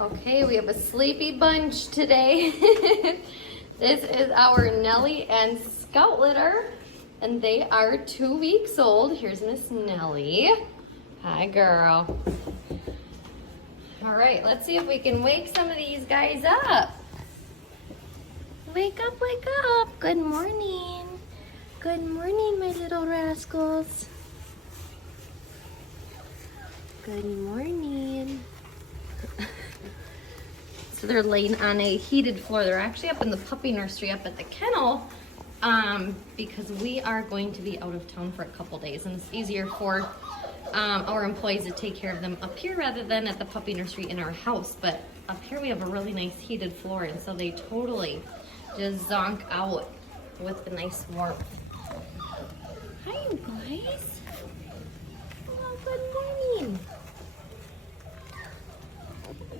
Okay, we have a sleepy bunch today. This is our Nellie and Scout litter, and they are 2 weeks old. Here's Miss Nellie. Hi, girl. All right, let's see if we can wake some of these guys up. Wake up, wake up. Good morning. Good morning, my little rascals. Good morning. So they're laying on a heated floor. They're actually up in the puppy nursery up at the kennel because we are going to be out of town for a couple days, and it's easier for our employees to take care of them up here rather than at the puppy nursery in our house. But up here we have a really nice heated floor, and so they totally just zonk out with the nice warmth. Hi, you guys. Oh, good morning.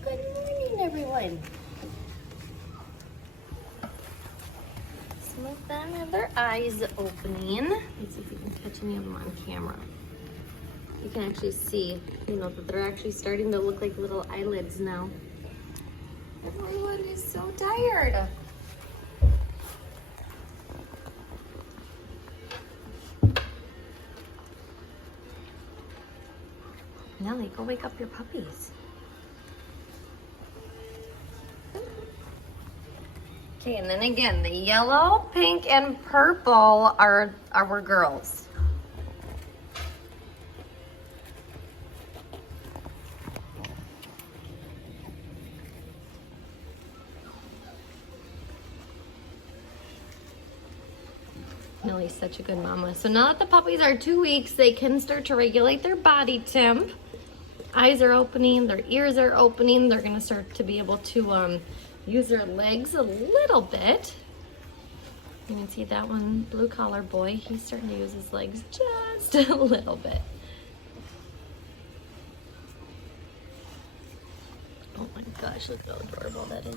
Good morning, everyone. Some of them have their eyes opening. Let's see if we can catch any of them on camera. You can actually see, that they're actually starting to look like little eyelids now. Everyone is so tired. Nellie, go wake up your puppies. Okay, and then again, the yellow, pink, and purple are our girls. Nellie's such a good mama. So now that the puppies are 2 weeks, they can start to regulate their body temp. Eyes are opening, their ears are opening. They're gonna start to be able to use their legs a little bit. You can see that one, blue collar boy, he's starting to use his legs just a little bit. Oh my gosh, look how adorable that is.